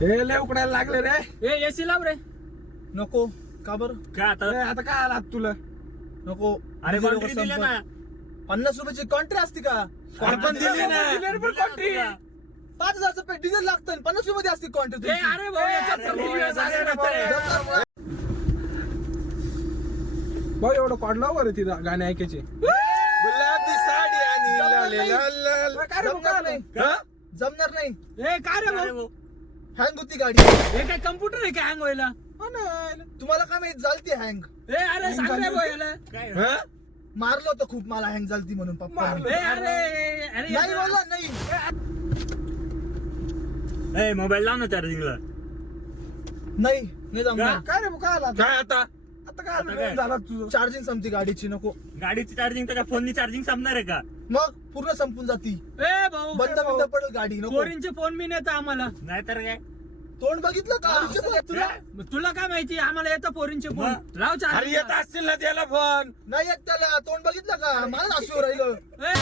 हे लय उकडायला लागले रे. ए एसी लाव रे. नको. का बर? काय आता? आता काय आला तुला? नको. अरे डिझेल कॉन्ट्री लोकं दिले ना. 50 रुपयाची कॉन्ट्री असते का? आपण दिली ना. दिली रे पण कॉन्ट्री. 5000 डिझेल लागतं 50 रुपये असते कॉन्ट्री. ए अरे भाऊ याच्यात तर खूप वेळ झाला रे. भाऊ एवढं कॉडला वर ती गाणे ऐकायचे. गुलाबी साडी आणि लाल लाल. काय रे जमणार नाही. हा? जमणार नाही. ए काय रे भाऊ? हँग होती गाडी. हे काय कम्प्युटर आहे काय हँग व्हायला? हा ना. तुम्हाला काय माहित झालती हँग? ए अरे सांग रे भाऊ याला. हा? मारलं होतं खूप मला हँग झालती म्हणून पप्पा. मारलं. ए अरे अरे नाही बोला नाही. ए मोबाईल लाव ना चार्जिंगला. नाही जमणार. काय रे काय आला? काय आता? आता काय आता काय? झाला तुझं? चार्जिंग संपती गाडीची. नको. गाडीची चार्जिंग तर का फोननी चार्जिंग संपणार आहे का? मग पूर्ण संपून जाती. ए भाऊ बंद बिंद पडेल गाडी. नको. पोरींचे फोन मी नेता आम्हाला. नाहीतर काय? तोंड बघितलं का? तुला तुला काय माहिती आम्हाला येतं पोरींचे फोन. लाव अरे चार्जिंग. येत असतील ना त्याला फोन. नाही येत त्याला. तोंड बघितलं का? मला नाशिवर राहिलं. ए